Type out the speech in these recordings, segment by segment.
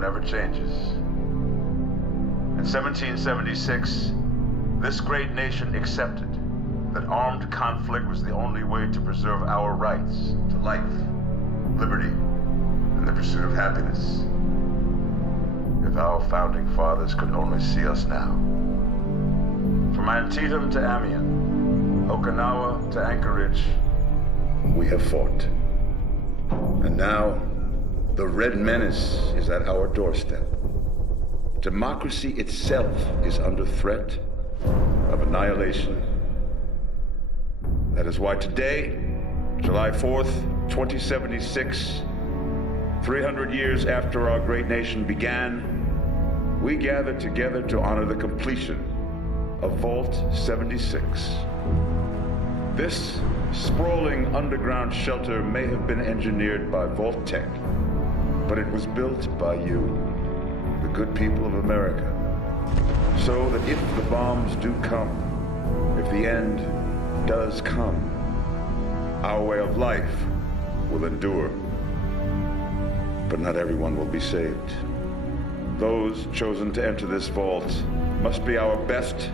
never changes. In 1776, this great nation accepted that armed conflict was the only way to preserve our rights to life, liberty, and the pursuit of happiness. If our founding fathers could only see us now. From Antietam to Amiens, Okinawa to Anchorage, we have fought. And now, the Red Menace is at our doorstep. Democracy itself is under threat of annihilation. That is why today, July 4th, 2076, 300 years after our great nation began, we gather together to honor the completion of Vault 76. This sprawling underground shelter may have been engineered by Vault-Tec, but it was built by you, the good people of America, so that if the bombs do come, if the end does come, our way of life will endure. But not everyone will be saved. Those chosen to enter this vault must be our best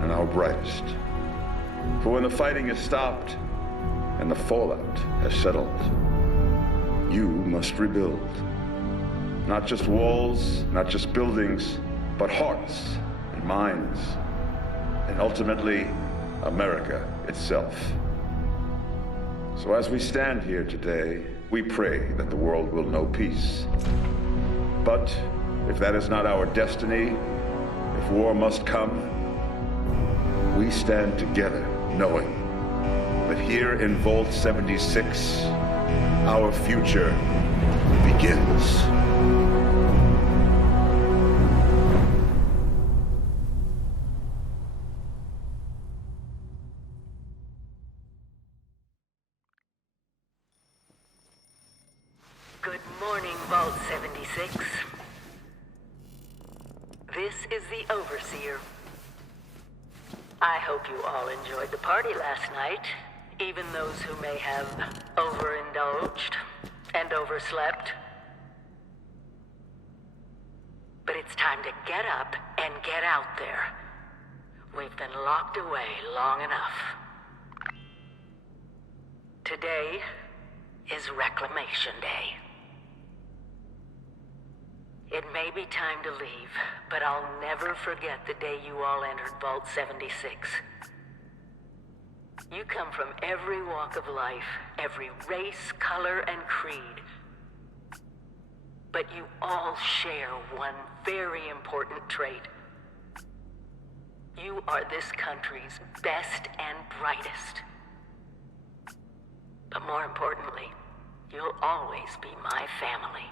and our brightest. For when the fighting is stopped and the fallout has settled, you must rebuild. Not just walls, not just buildings, but hearts and minds, and ultimately, America itself. So as we stand here today, we pray that the world will know peace. But if that is not our destiny, if war must come, we stand together knowing that here in Vault 76, our future begins. Good morning, Vault 76. This is the Overseer. I hope you all enjoyed the party last night, even those who may have overindulged and overslept. But it's time to get up and get out there. We've been locked away long enough. Today is Reclamation Day. It may be time to leave, but I'll never forget the day you all entered Vault 76. You come from every walk of life, every race, color, and creed. But you all share one very important trait. You are this country's best and brightest. But more importantly, you'll always be my family.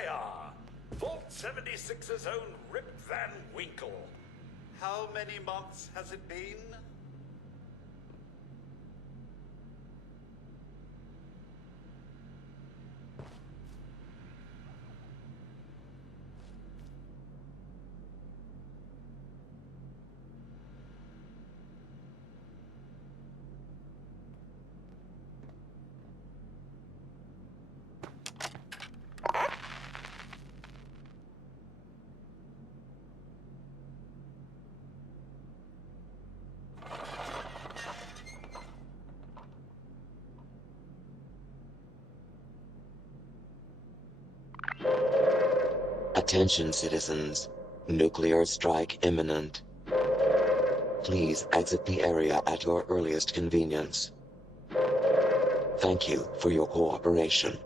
they are. Vault 76's own Rip Van Winkle. How many months has it been? Attention citizens, nuclear strike imminent. Please exit the area at your earliest convenience. Thank you for your cooperation.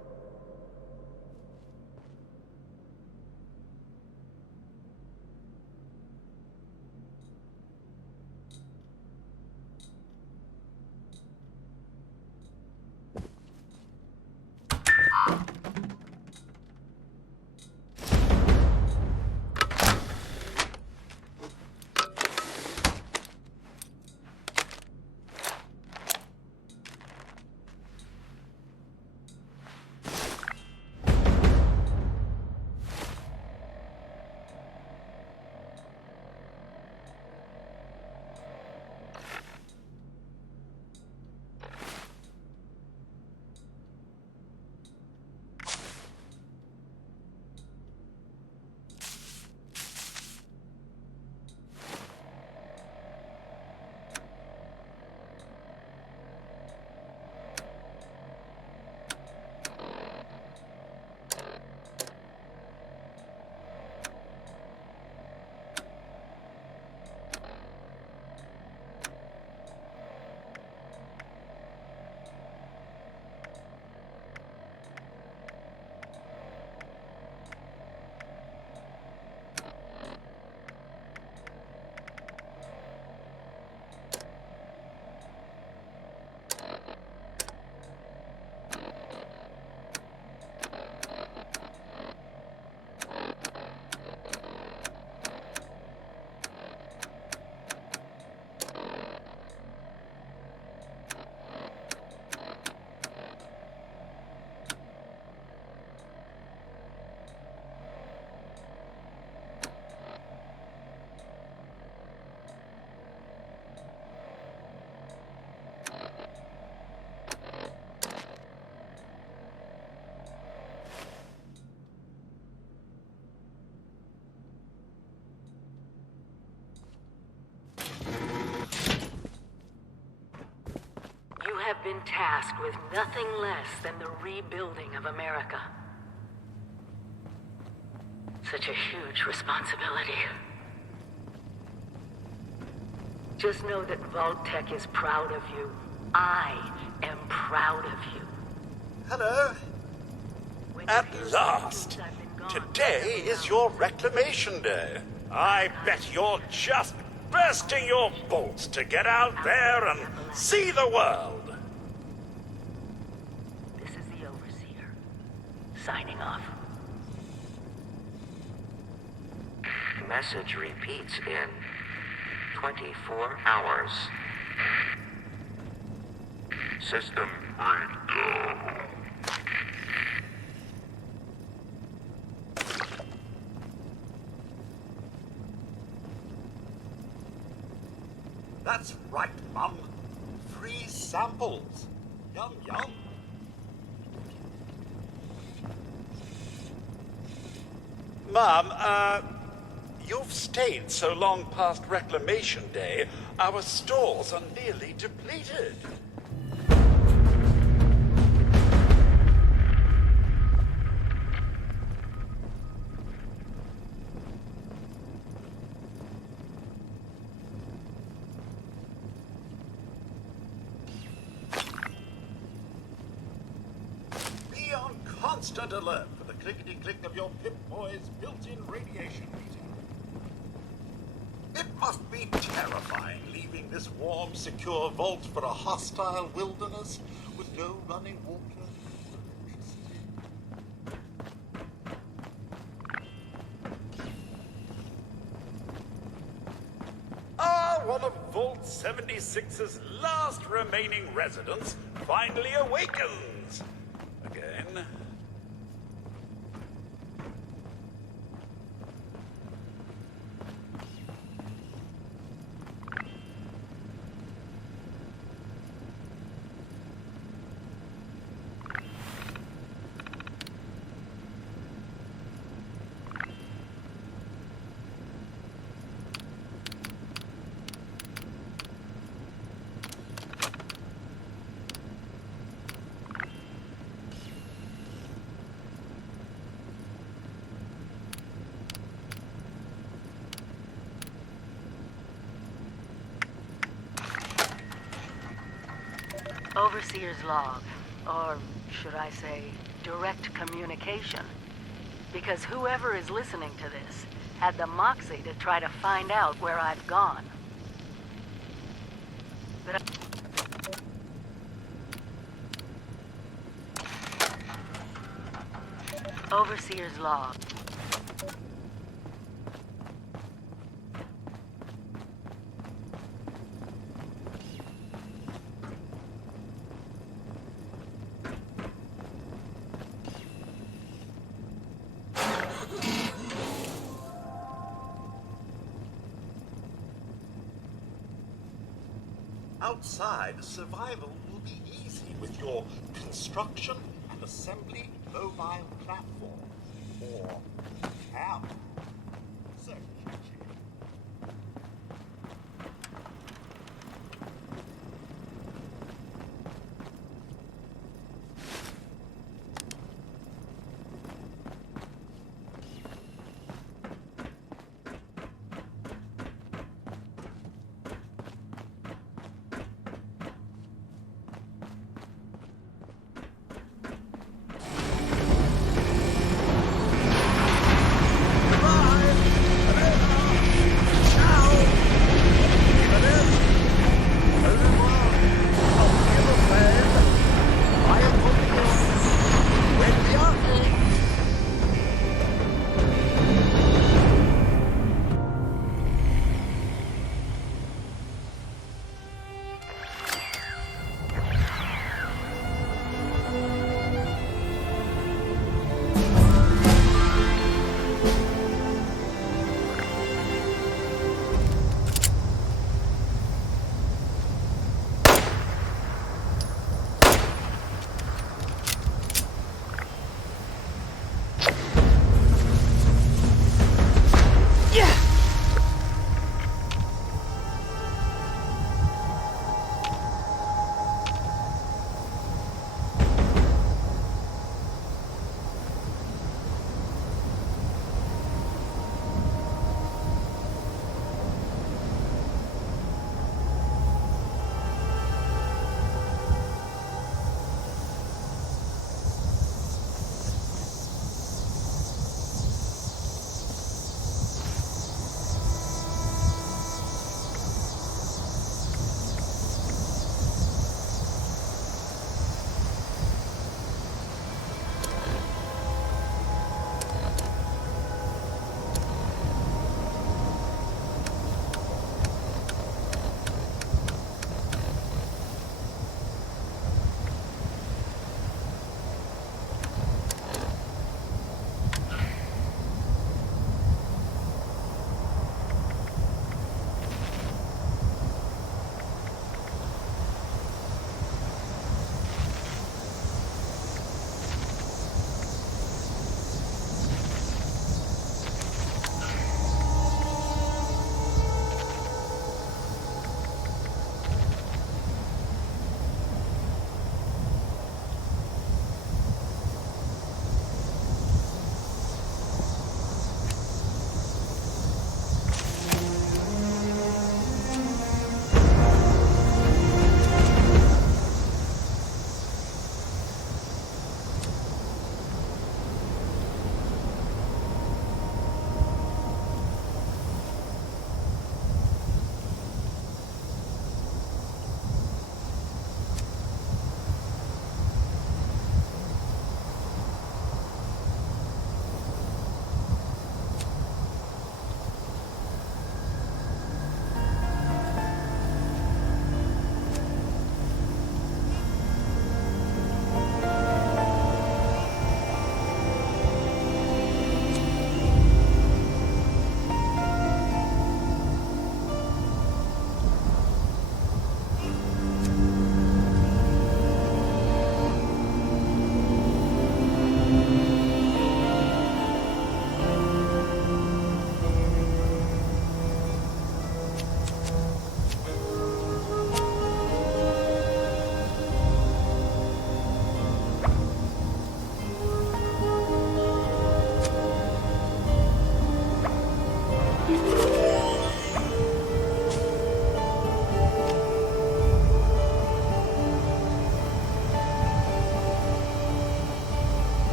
Have been tasked with nothing less than the rebuilding of America. Such a huge responsibility. Just know that Vault-Tec is proud of you. I am proud of you. Hello. At last! Today is your reclamation day. I bet you're just bursting your bolts to get out there and see the world. Signing off. Message repeats in 24 hours. System ready, go. That's right, Mum. Free samples. Yum, yum. Mom, you've stayed so long past Reclamation Day, our stores are nearly depleted. Be on constant alert for the clickety-click of your Pip-Boy's built-in radiation meter. It must be terrifying leaving this warm, secure vault for a hostile wilderness with no running water or electricity. Vault 76's last remaining residence finally awakens. Again. Overseer's log, or should I say, direct communication. Because whoever is listening to this had the moxie to try to find out where I've gone. But Overseer's log. Outside, survival will be easy with your construction and assembly mobile platform. Or how? So catchy.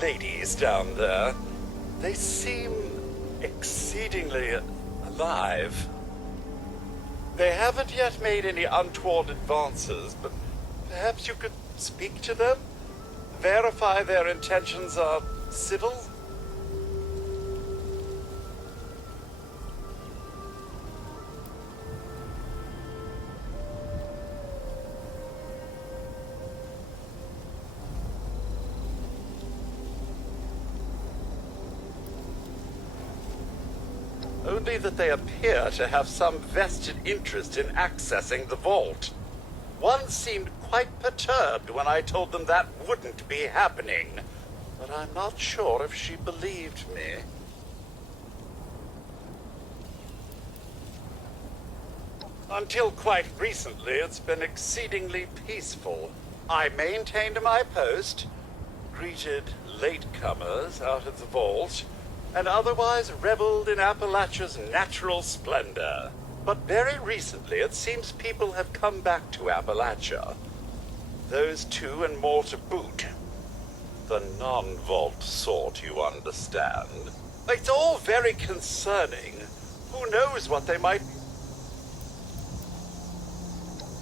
ladies down there. They seem exceedingly alive. They haven't yet made any untoward advances, but perhaps you could speak to them? Verify their intentions are civil? Only that they appear to have some vested interest in accessing the vault. One seemed quite perturbed when I told them that wouldn't be happening, but I'm not sure if she believed me. Until quite recently, it's been exceedingly peaceful. I maintained my post, greeted latecomers out of the vault, and otherwise reveled in Appalachia's natural splendor. But very recently, it seems people have come back to Appalachia. Those two and more to boot. The non-vault sort, you understand. It's all very concerning. Who knows what they might...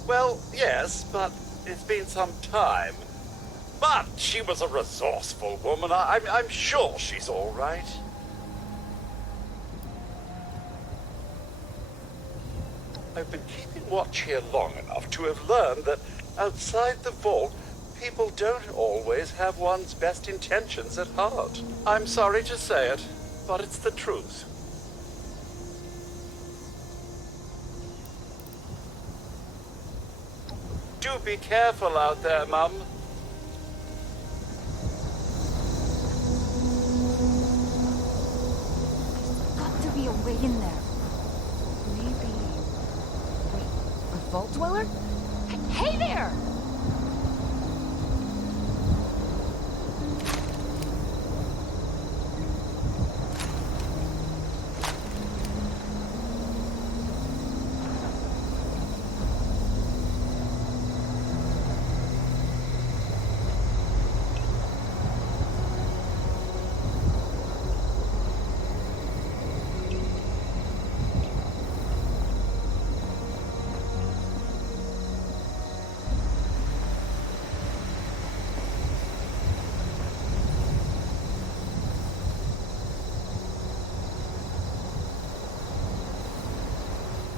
Well, yes, but it's been some time. But she was a resourceful woman. I'm sure she's all right. I've been keeping watch here long enough to have learned that outside the vault, people don't always have one's best intentions at heart. I'm sorry to say it, but it's the truth. Do be careful out there, Mum. Got to be a way in there. Maybe... Wait, a vault dweller? Hey there!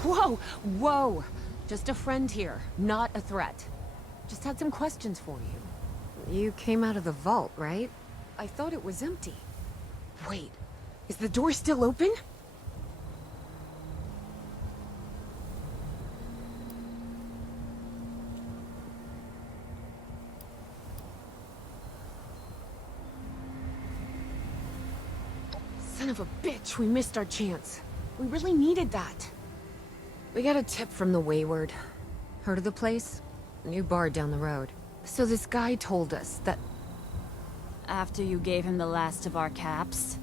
Whoa! Whoa! Just a friend here, not a threat. Just had some questions for you. You came out of the vault, right? I thought it was empty. Wait, is the door still open? Son of a bitch, we missed our chance. We really needed that. We got a tip from the Wayward. Heard of the place? New bar down the road. So this guy told us that... After you gave him the last of our caps?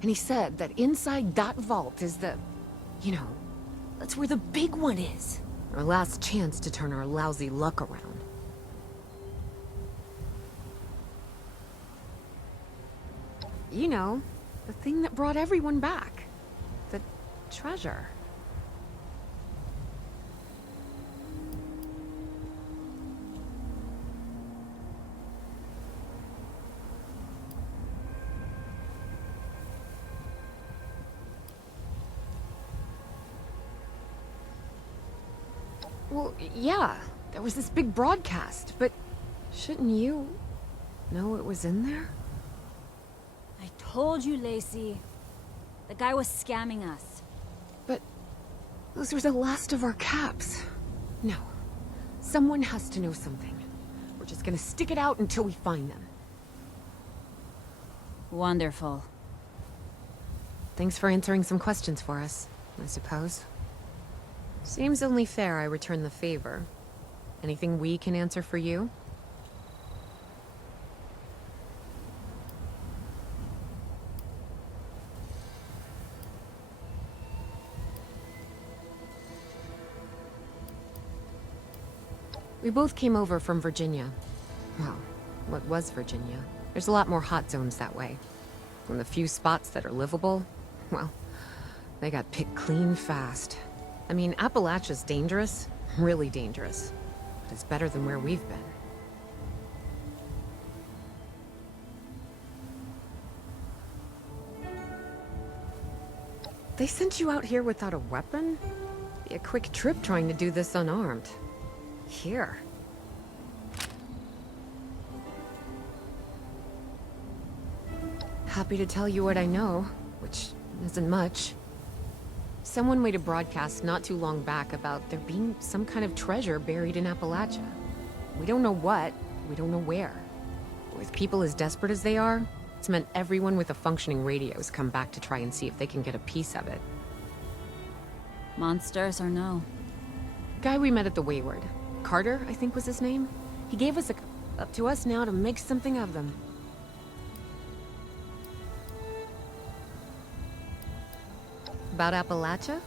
And he said that inside that vault is the... You know, that's where the big one is. Our last chance to turn our lousy luck around. You know, the thing that brought everyone back. The treasure. Well, yeah, there was this big broadcast, but shouldn't you know it was in there? I told you, Lacey. The guy was scamming us. But those were the last of our caps. No, someone has to know something. We're just gonna stick it out until we find them. Wonderful. Thanks for answering some questions for us, I suppose. Seems only fair I return the favor. Anything we can answer for you? We both came over from Virginia. Well, what was Virginia? There's a lot more hot zones that way. And the few spots that are livable, well, they got picked clean fast. I mean, Appalachia's dangerous, really dangerous. But it's better than where we've been. They sent you out here without a weapon? Be a quick trip trying to do this unarmed. Here. Happy to tell you what I know, which isn't much. Someone made a broadcast not too long back about there being some kind of treasure buried in Appalachia. We don't know what, we don't know where. With people as desperate as they are, it's meant everyone with a functioning radio has come back to try and see if they can get a piece of it. Monsters or no? Guy we met at the Wayward. Carter, I think was his name. He gave us up to us now to make something of them. About Appalachia?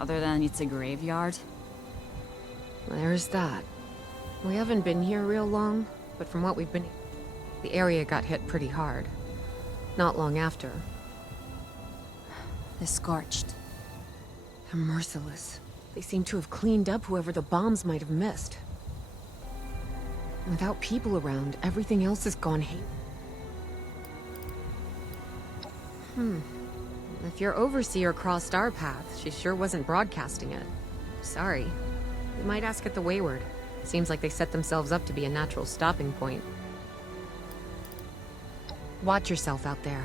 Other than it's a graveyard? There's that. We haven't been here real long, but from what we've been... The area got hit pretty hard. Not long after. The Scorched. They're merciless. They seem to have cleaned up whoever the bombs might have missed. Without people around, everything else has gone haywire. If your overseer crossed our path, she sure wasn't broadcasting it. Sorry. We might ask at the Wayward. Seems like they set themselves up to be a natural stopping point. Watch yourself out there.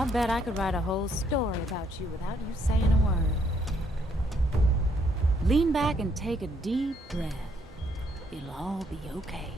I bet I could write a whole story about you without you saying a word. Lean back and take a deep breath. It'll all be okay.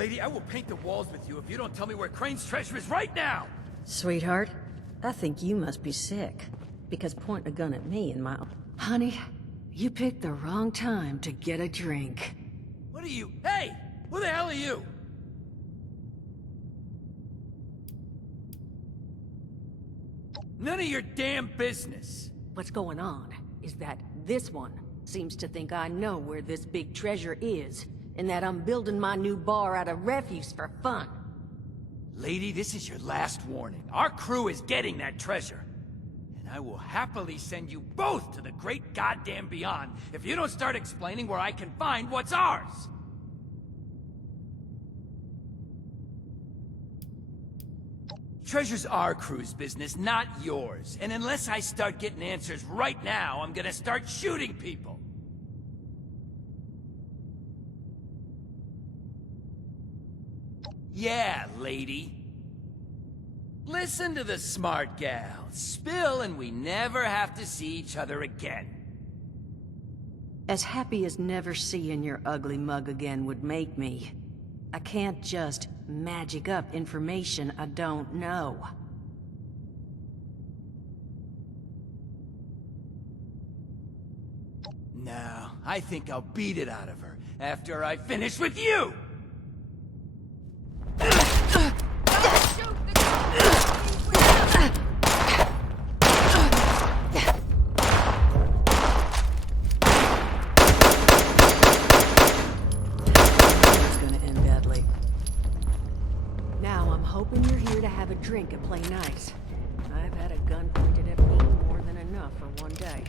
Lady, I will paint the walls with you if you don't tell me where Crane's treasure is right now! Sweetheart, I think you must be sick. Because pointing a gun at me and my... Honey, you picked the wrong time to get a drink. What are you... Hey! Who the hell are you? None of your damn business! What's going on is that this one seems to think I know where this big treasure is, and that I'm building my new bar out of refuse for fun. Lady, this is your last warning. Our crew is getting that treasure. And I will happily send you both to the great goddamn beyond if you don't start explaining where I can find what's ours! Treasure's our crew's business, not yours. And unless I start getting answers right now, I'm gonna start shooting people. Yeah, lady. Listen to the smart gal. Spill and we never have to see each other again. As happy as never seeing your ugly mug again would make me, I can't just magic up information I don't know. No, I think I'll beat it out of her after I finish with you! Hoping you're here to have a drink and play nice. I've had a gun pointed at me more than enough for one day.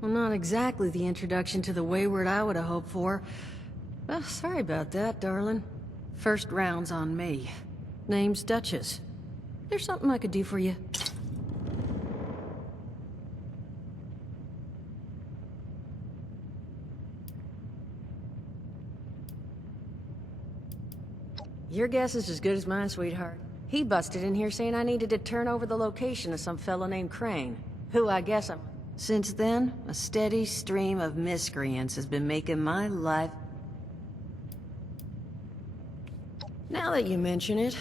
Well, not exactly the introduction to the Wayward I would have hoped for. Well, sorry about that, darling. First round's on me. Name's Duchess. There's something I could do for you. Your guess is as good as mine, sweetheart. He busted in here saying I needed to turn over the location of some fellow named Crane, who I guess I'm... Since then, a steady stream of miscreants has been making my life... Now that you mention it,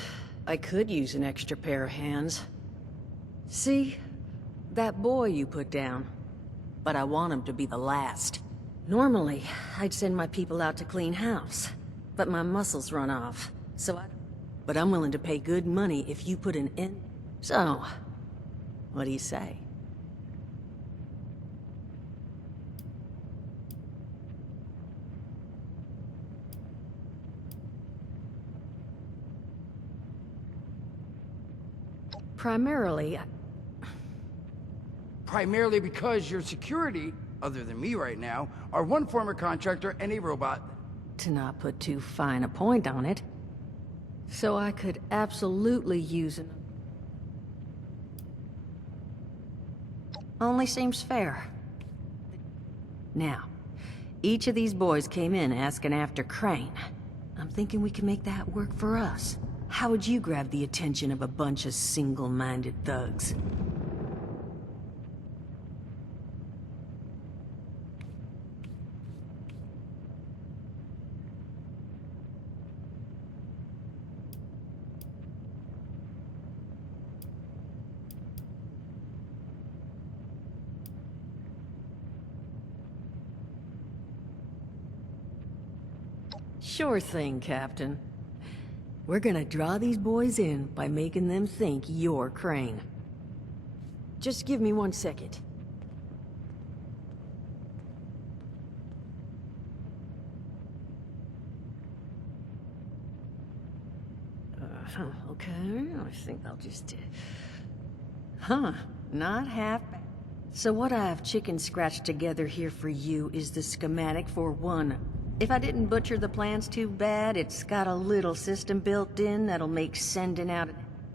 I could use an extra pair of hands. See? That boy you put down. But I want him to be the last. Normally, I'd send my people out to clean house. But my muscles run off, so I... But I'm willing to pay good money if you put an end... So, what do you say? Primarily because your security, other than me right now, are one former contractor and a robot. To not put too fine a point on it. So I could absolutely use an... Only seems fair. Now, each of these boys came in asking after Crane. I'm thinking we can make that work for us. How would you grab the attention of a bunch of single-minded thugs? Sure thing, Captain. We're gonna draw these boys in by making them think you're Crane. Just give me 1 second. Okay, I think I'll just... Huh, not half bad. So what I've chicken scratched together here for you is the schematic for one. If I didn't butcher the plans too bad, it's got a little system built in that'll make sending out...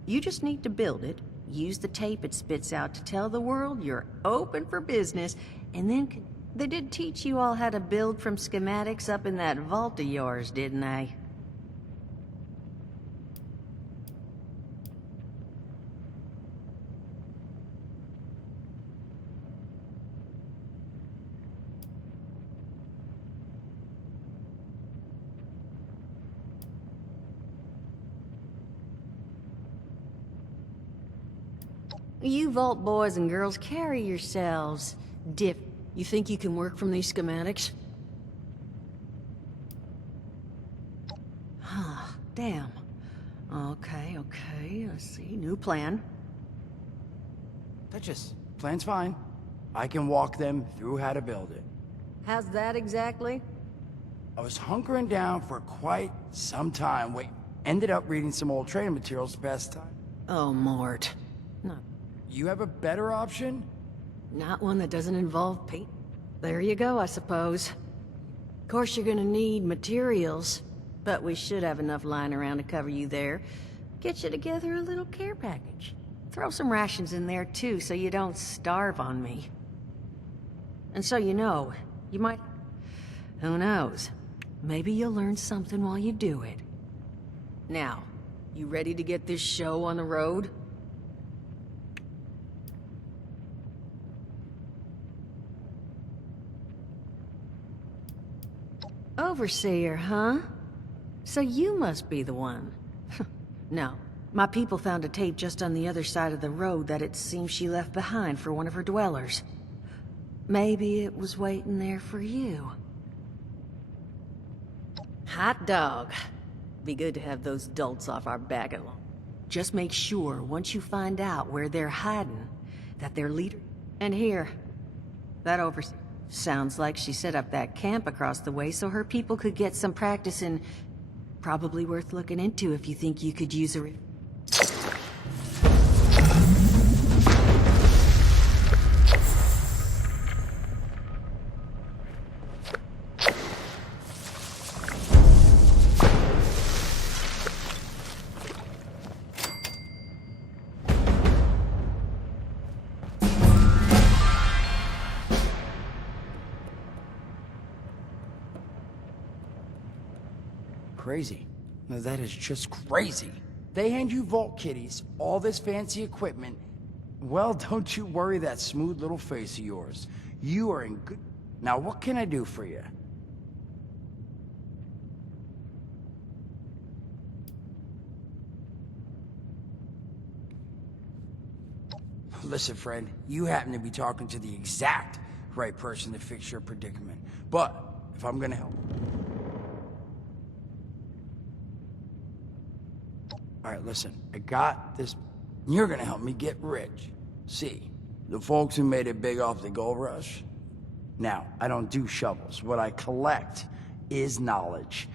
You just need to build it, use the tape it spits out to tell the world you're open for business, and then... They did teach you all how to build from schematics up in that vault of yours, didn't they? You Vault boys and girls carry yourselves You think you can work from these schematics? Huh, damn. Okay, I see. New plan. Plan's fine. I can walk them through how to build it. How's that exactly? I was hunkering down for quite some time. Ended up reading some old training materials the best time. Oh, Mort. No. You have a better option? Not one that doesn't involve paint. There you go, I suppose. Of course you're gonna need materials, but we should have enough lying around to cover you there. Get you together a little care package. Throw some rations in there too, so you don't starve on me. And so you know, you might... Who knows? Maybe you'll learn something while you do it. Now, you ready to get this show on the road? Overseer, huh? So you must be the one. No, my people found a tape just on the other side of the road that it seems she left behind for one of her dwellers. Maybe it was waiting there for you. Hot dog. Be good to have those dolts off our back at long. Just make sure, once you find out where they're hiding, that their leader... And here, that overseer... Sounds like she set up that camp across the way so her people could get some practice in... Probably worth looking into if you think you could use a... Crazy. No, that is just crazy. They hand you Vault Kitties, all this fancy equipment. Well, don't you worry that smooth little face of yours. You are in good... Now, what can I do for you? Listen, friend, you happen to be talking to the exact right person to fix your predicament. But, if I'm gonna help... Alright, listen, I got this. You're gonna help me get rich. See, the folks who made it big off the gold rush? Now, I don't do shovels. What I collect is knowledge.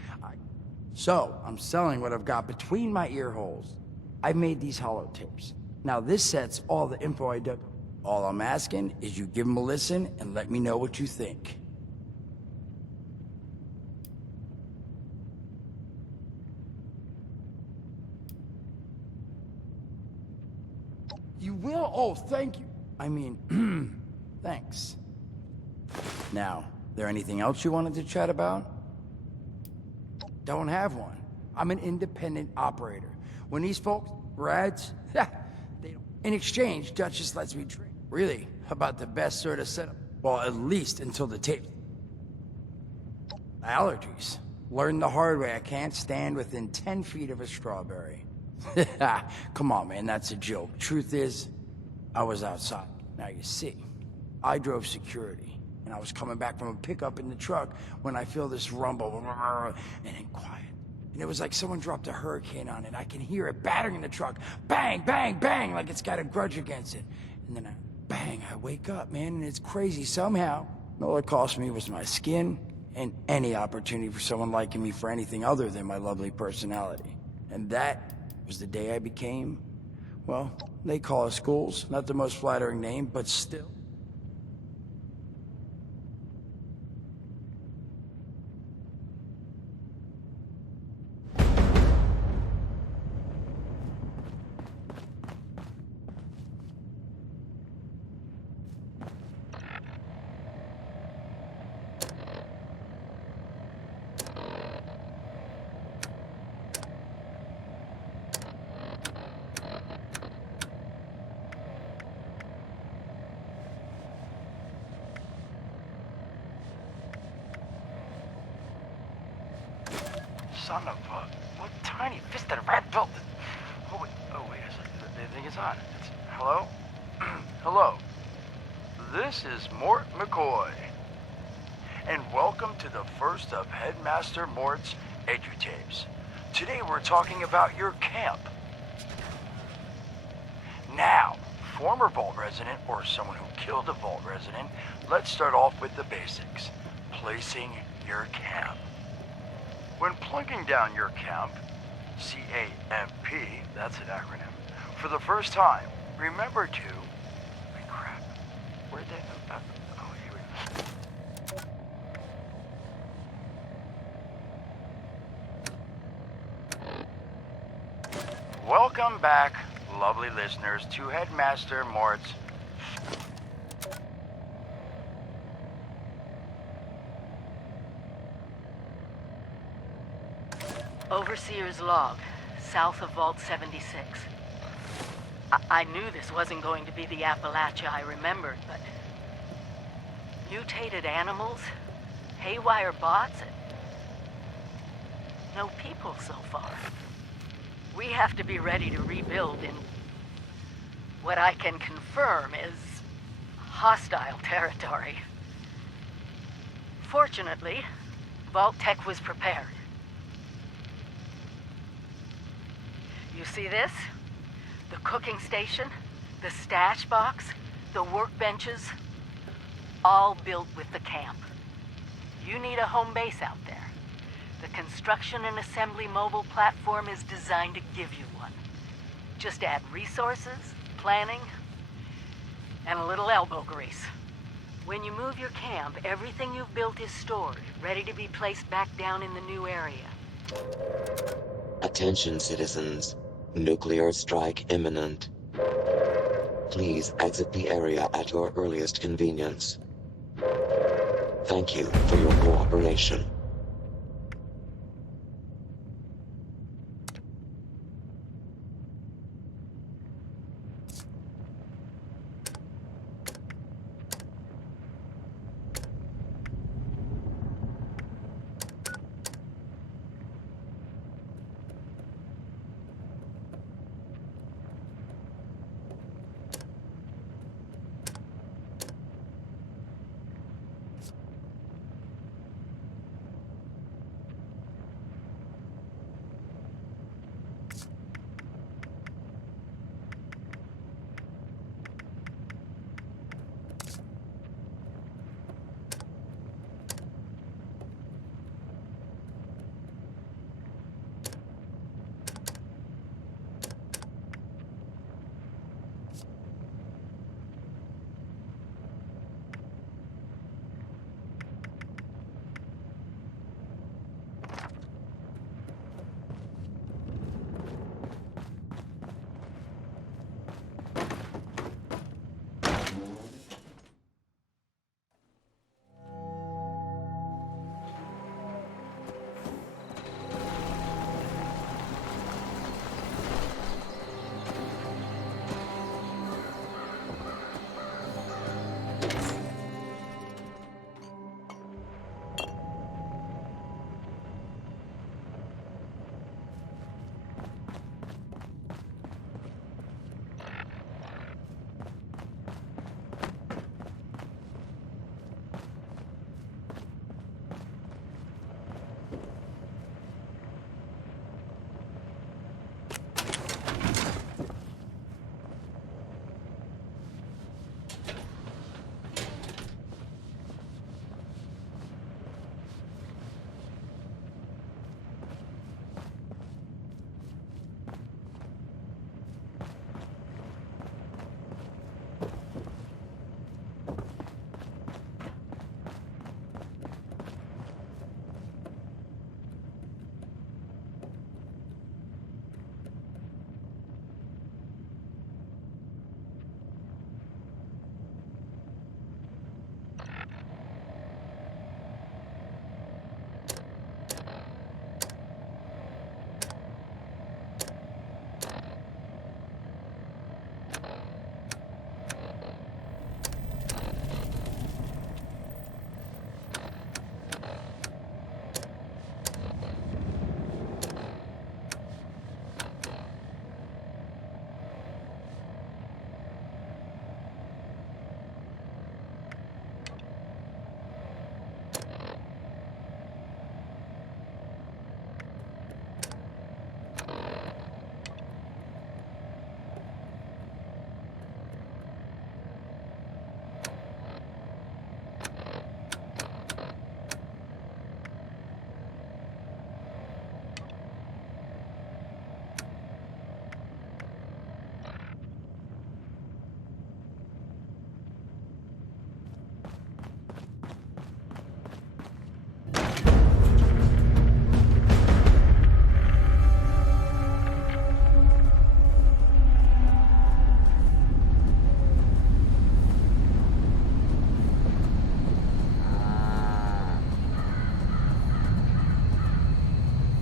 So, I'm selling what I've got between my ear holes. I've made these holotapes. Now, this sets all the info I dug. All I'm asking is you give them a listen and let me know what you think. You will? Oh, thank you. I mean, thanks. Now, there anything else you wanted to chat about? Don't have one. I'm an independent operator. When these folks, rads, they don't. In exchange, Duchess lets me drink. Really, about the best sort of setup. Well, at least until the tape. Allergies. Learned the hard way I can't stand within 10 feet of a strawberry. Come on, man, that's a joke. Truth is, I was outside. Now you see, I drove security, and I was coming back from a pickup in the truck when I feel this rumble, and then quiet. And it was like someone dropped a hurricane on it. I can hear it battering in the truck. Bang, bang, bang, like it's got a grudge against it. And then bang, I wake up, man, and it's crazy somehow. All it cost me was my skin and any opportunity for someone liking me for anything other than my lovely personality. And that was the day I became Well, they call us ghouls. Not the most flattering name, but still. Son of a... What tiny-fisted rat built... Oh, wait a second. The thing is on. Hello? Hello. This is Mort McCoy. And welcome to the first of Headmaster Mort's edutapes. Today we're talking about your camp. Now, former Vault resident or someone who killed a Vault resident, let's start off with the basics. Placing your camp. When plunking down your camp, C-A-M-P, that's an acronym, for the first time, remember to... Wait, crap. Where'd that... oh, here we go. Welcome back, lovely listeners, to Headmaster Mort's... Overseer's log, south of Vault 76. I knew this wasn't going to be the Appalachia I remembered, but... mutated animals, haywire bots, and... no people so far. We have to be ready to rebuild in... what I can confirm is... hostile territory. Fortunately, Vault Tech was prepared. You see this? The cooking station, the stash box, the workbenches, all built with the camp. You need a home base out there. The construction and assembly mobile platform is designed to give you one. Just add resources, planning, and a little elbow grease. When you move your camp, everything you've built is stored, ready to be placed back down in the new area. Attention, citizens. Nuclear strike imminent. Please exit the area at your earliest convenience. Thank you for your cooperation.